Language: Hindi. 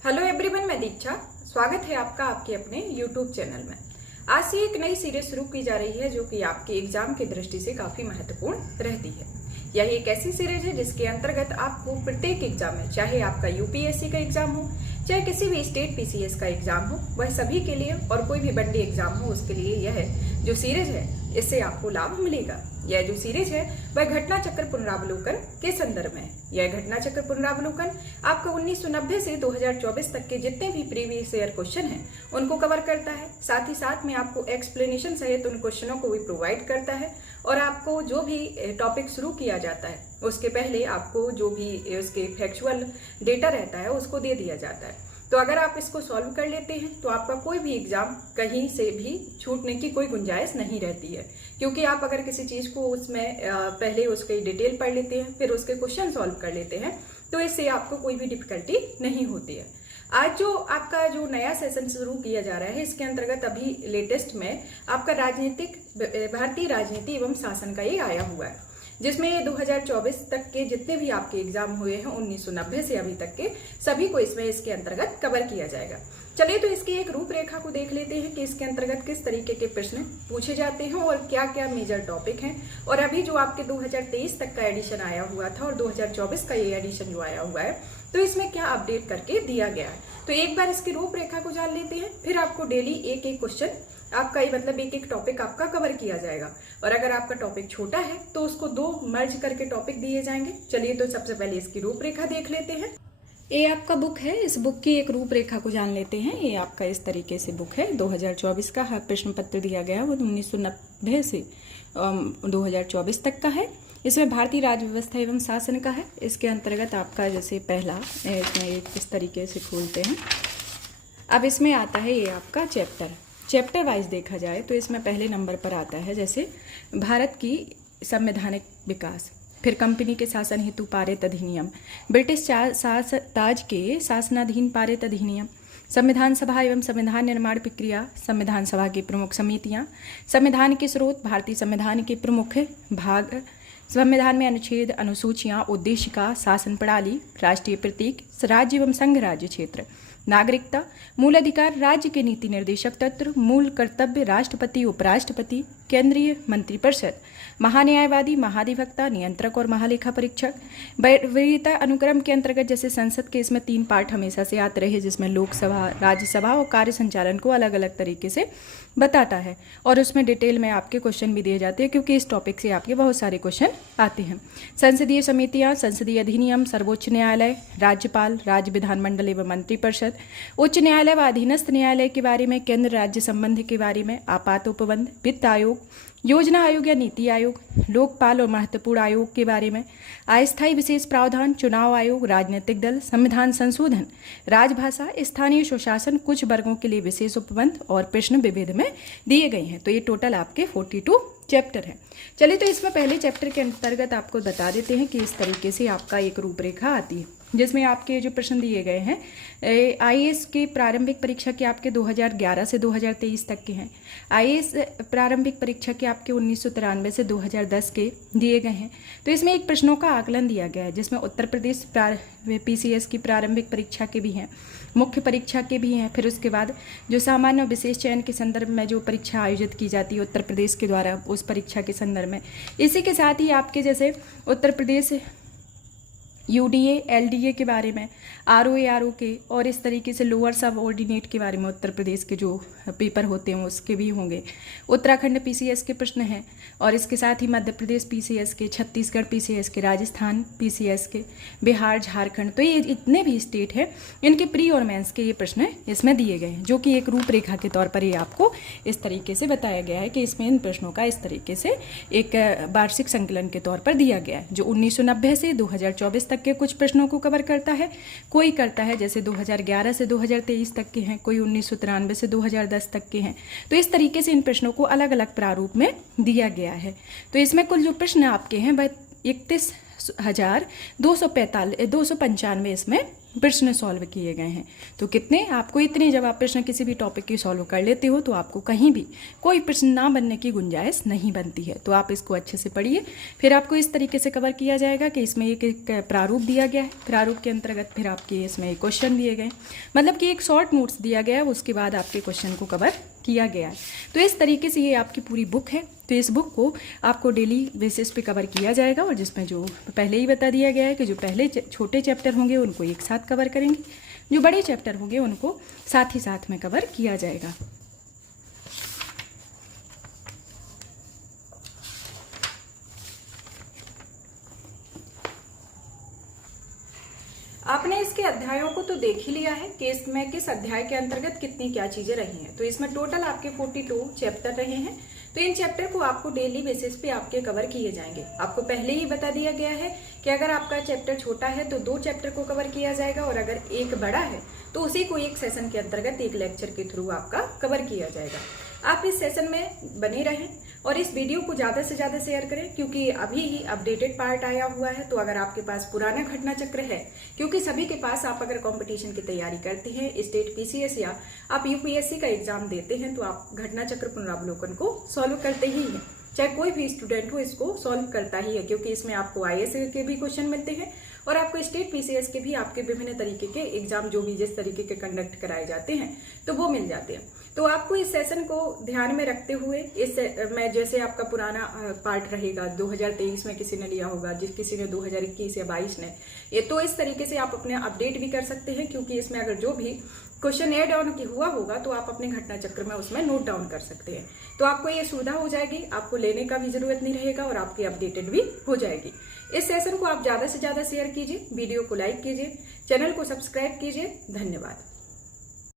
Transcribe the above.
हेलो एवरीवन, मैं दीक्षा। स्वागत है आपका आपके अपने यूट्यूब चैनल में। आज से एक नई सीरीज शुरू की जा रही है जो कि आपके एग्जाम की दृष्टि से काफी महत्वपूर्ण रहती है। यह एक ऐसी सीरीज है जिसके अंतर्गत आपको प्रत्येक एग्जाम में, चाहे आपका यूपीएससी का एग्जाम हो, चाहे किसी भी स्टेट पीसीएस का एग्जाम हो, वह सभी के लिए और कोई भी वनडे एग्जाम हो उसके लिए यह जो सीरीज है इससे आपको लाभ मिलेगा। यह जो सीरीज है वह घटना चक्र पुनरावलोकन के संदर्भ में है। यह घटना चक्र पुनरावलोकन आपको 1990 से 2024 तक के जितने भी प्रीवियस ईयर क्वेश्चन हैं उनको कवर करता है। साथ ही साथ में आपको एक्सप्लेनेशन सहित उन क्वेश्चनों को भी प्रोवाइड करता है और आपको जो भी टॉपिक शुरू किया जाता है उसके पहले आपको जो भी उसके फैक्चुअल डेटा रहता है उसको दे दिया जाता है। तो अगर आप इसको सॉल्व कर लेते हैं तो आपका कोई भी एग्जाम कहीं से भी छूटने की कोई गुंजाइश नहीं रहती है, क्योंकि आप अगर किसी चीज को उसमें पहले उसकी डिटेल पढ़ लेते हैं फिर उसके क्वेश्चन सॉल्व कर लेते हैं तो इससे आपको कोई भी डिफिकल्टी नहीं होती है। आज जो आपका जो नया सेशन शुरू किया जा रहा है इसके अंतर्गत अभी लेटेस्ट में आपका भारतीय राजनीति एवं शासन का ये आया हुआ है, जिसमें 2024 तक के जितने भी आपके एग्जाम हुए हैं 1990 से अभी तक के सभी को इसमें इसके अंतर्गत कवर किया जाएगा। चलिए तो इसकी एक रूपरेखा को देख लेते हैं कि इसके अंतर्गत किस तरीके के प्रश्न पूछे जाते हैं और क्या क्या मेजर टॉपिक हैं। और अभी जो आपके 2023 तक का एडिशन आया हुआ था और 2024 का ये एडिशन जो आया हुआ है तो इसमें क्या अपडेट करके दिया गया है, तो एक बार इसकी रूपरेखा को जान लेते हैं। फिर आपको डेली एक एक क्वेश्चन आपका मतलब एक एक टॉपिक आपका कवर किया जाएगा और अगर आपका टॉपिक छोटा है तो उसको दो मर्ज करके टॉपिक दिए जाएंगे। चलिए तो सबसे पहले इसकी रूपरेखा देख लेते हैं। ये आपका बुक है, इस बुक की एक रूपरेखा को जान लेते हैं। ये आपका इस तरीके से बुक है, 2024 का प्रश्न पत्र दिया गया है वो 1990 से 2024 तक का है। इसमें भारतीय राज्य व्यवस्था एवं शासन का है। इसके अंतर्गत आपका जैसे पहला इसमें इस तरीके से खोलते हैं। अब इसमें आता है ये आपका चैप्टर वाइज देखा जाए तो इसमें पहले नंबर पर आता है जैसे भारत की संवैधानिक विकास, फिर कंपनी के शासन हेतु पारित अधिनियम, ब्रिटिश ताज के शासनाधीन पारित अधिनियम, संविधान सभा एवं संविधान निर्माण प्रक्रिया, संविधान सभा की प्रमुख समितियां, संविधान के स्रोत, भारतीय संविधान के प्रमुख भाग, संविधान में अनुच्छेद, अनुसूचियां, उद्देशिका, शासन प्रणाली, राष्ट्रीय प्रतीक, राज्य एवं संघ राज्य क्षेत्र, नागरिकता, मूल अधिकार, राज्य के नीति निर्देशक तत्व, मूल कर्तव्य, राष्ट्रपति, उपराष्ट्रपति, केंद्रीय मंत्रिपरिषद, महान्यायवादी, महाधिवक्ता, नियंत्रक और महालेखा परीक्षक, वरीयता अनुक्रम के अंतर्गत जैसे संसद के इसमें 3 पार्ट हमेशा से आते रहे जिसमें लोकसभा, राज्यसभा और कार्य संचालन को अलग अलग तरीके से बताता है और उसमें डिटेल में आपके क्वेश्चन भी दिए जाते हैं क्योंकि इस टॉपिक से आपके बहुत सारे क्वेश्चन आते हैं। संसदीय समितियां, संसदीय अधिनियम, सर्वोच्च न्यायालय, राज्यपाल, राज्य विधानमंडल एवं मंत्रिपरिषद, उच्च न्यायालय व अधीनस्थ न्यायालय के बारे में, केंद्र राज्य संबंध के बारे में, आपात उपबंध, वित्त आयोग, योजना आयोग या नीति आयोग, लोकपाल और महत्वपूर्ण आयोग के बारे में, अस्थायी विशेष प्रावधान, चुनाव आयोग, राजनीतिक दल, संविधान संशोधन, राजभाषा, स्थानीय स्वशासन, कुछ वर्गों के लिए विशेष उपबंध और प्रश्न विविध में दिए गए हैं। तो ये टोटल आपके 42 चैप्टर है। चलिए तो इसमें पहले चैप्टर के अंतर्गत आपको बता देते हैं कि इस तरीके से आपका एक रूपरेखा आती है जिसमें आपके जो प्रश्न दिए गए हैं आईएएस के प्रारंभिक परीक्षा के आपके 2011 से 2023 तक के हैं। आईएएस प्रारंभिक परीक्षा के आपके 1993 से 2010 के दिए गए हैं। तो इसमें एक प्रश्नों का आकलन दिया गया है जिसमें उत्तर प्रदेश पीसीएस की प्रारंभिक परीक्षा के भी हैं, मुख्य परीक्षा के भी हैं, फिर उसके बाद जो सामान्य और विशेष चयन के संदर्भ में जो परीक्षा आयोजित की जाती है उत्तर प्रदेश के द्वारा उस परीक्षा के संदर्भ में। इसी के साथ ही आपके जैसे उत्तर प्रदेश यूडीए एलडीए के बारे में, आरओ के और इस तरीके से लोअर सब ऑर्डिनेट के बारे में उत्तर प्रदेश के जो पेपर होते हैं उसके भी होंगे। उत्तराखंड पीसीएस के प्रश्न हैं और इसके साथ ही मध्य प्रदेश पीसीएस के, छत्तीसगढ़ पीसीएस के, राजस्थान पीसीएस के, बिहार, झारखंड, तो ये इतने भी स्टेट हैं इनके प्री और मेंस के ये प्रश्न इसमें दिए गए हैं जो कि एक रूपरेखा के तौर पर ये आपको इस तरीके से बताया गया है कि इसमें इन प्रश्नों का इस तरीके से एक वार्षिक संकलन के तौर पर दिया गया है जो 1990 से 2024 तक के कुछ प्रश्नों को कवर करता है। कोई करता है जैसे 2011 से 2023 तक के हैं, कोई 1993 से 2010 तक के हैं। तो इस तरीके से इन प्रश्नों को अलग अलग प्रारूप में दिया गया है। तो इसमें कुल जो प्रश्न आपके हैं वह 31,295 इसमें प्रश्न सॉल्व किए गए हैं। तो कितने, आपको इतने, जब आप प्रश्न किसी भी टॉपिक की सॉल्व कर लेते हो तो आपको कहीं भी कोई प्रश्न ना बनने की गुंजाइश नहीं बनती है। तो आप इसको अच्छे से पढ़िए। फिर आपको इस तरीके से कवर किया जाएगा कि इसमें एक प्रारूप दिया गया है, प्रारूप के अंतर्गत फिर आपके इसमें क्वेश्चन दिए गए, मतलब कि एक शॉर्ट नोट्स दिया गया है, उसके बाद आपके क्वेश्चन को कवर किया गया है। तो इस तरीके से ये आपकी पूरी बुक है। तो इस बुक को आपको डेली बेसिस पे कवर किया जाएगा, और जिसमें जो पहले ही बता दिया गया है कि जो पहले छोटे चैप्टर होंगे उनको एक साथ कवर करेंगे, जो बड़े चैप्टर होंगे उनको साथ ही साथ में कवर किया जाएगा। आपने इसके अध्यायों को तो देख ही लिया है कि इसमें किस अध्याय के अंतर्गत कितनी क्या चीजें रही हैं। तो इसमें टोटल आपके 42 चैप्टर रहे हैं। तो इन चैप्टर को आपको डेली बेसिस पे आपके कवर किए जाएंगे। आपको पहले ही बता दिया गया है कि अगर आपका चैप्टर छोटा है तो 2 चैप्टर को कवर किया जाएगा, और अगर एक बड़ा है तो उसी को एक सेशन के अंतर्गत एक लेक्चर के थ्रू आपका कवर किया जाएगा। आप इस सेशन में बने रहें और इस वीडियो को ज़्यादा से ज़्यादा शेयर करें, क्योंकि अभी ही अपडेटेड पार्ट आया हुआ है। तो अगर आपके पास पुराना घटना चक्र है, क्योंकि सभी के पास, आप अगर कंपटीशन की तैयारी करते हैं, स्टेट पीसीएस या आप यूपीएससी का एग्जाम देते हैं, तो आप घटना चक्र पुनरावलोकन को सॉल्व करते ही हैं। चाहे कोई भी स्टूडेंट हो, इसको सॉल्व करता ही है, क्योंकि इसमें आपको आईएएस के भी क्वेश्चन मिलते हैं और आपको स्टेट पीसीएस के भी, आपके विभिन्न तरीके के एग्जाम जो भी जिस तरीके के कंडक्ट कराए जाते हैं तो वो मिल जाते हैं। तो आपको इस सेशन को ध्यान में रखते हुए, इस में जैसे आपका पुराना पार्ट रहेगा 2023 में किसी ने लिया होगा, किसी ने 2021 या 22 ने, ये तो इस तरीके से आप अपने अपडेट भी कर सकते हैं, क्योंकि इसमें अगर जो भी क्वेश्चन एड ऑन हुआ होगा तो आप अपने घटना चक्र में उसमें नोट डाउन कर सकते हैं। तो आपको ये सुविधा हो जाएगी, आपको लेने का भी जरूरत नहीं रहेगा और आपकी अपडेटेड भी हो जाएगी। इस सेशन को आप ज्यादा से ज्यादा शेयर कीजिए, वीडियो को लाइक कीजिए, चैनल को सब्सक्राइब कीजिए। धन्यवाद।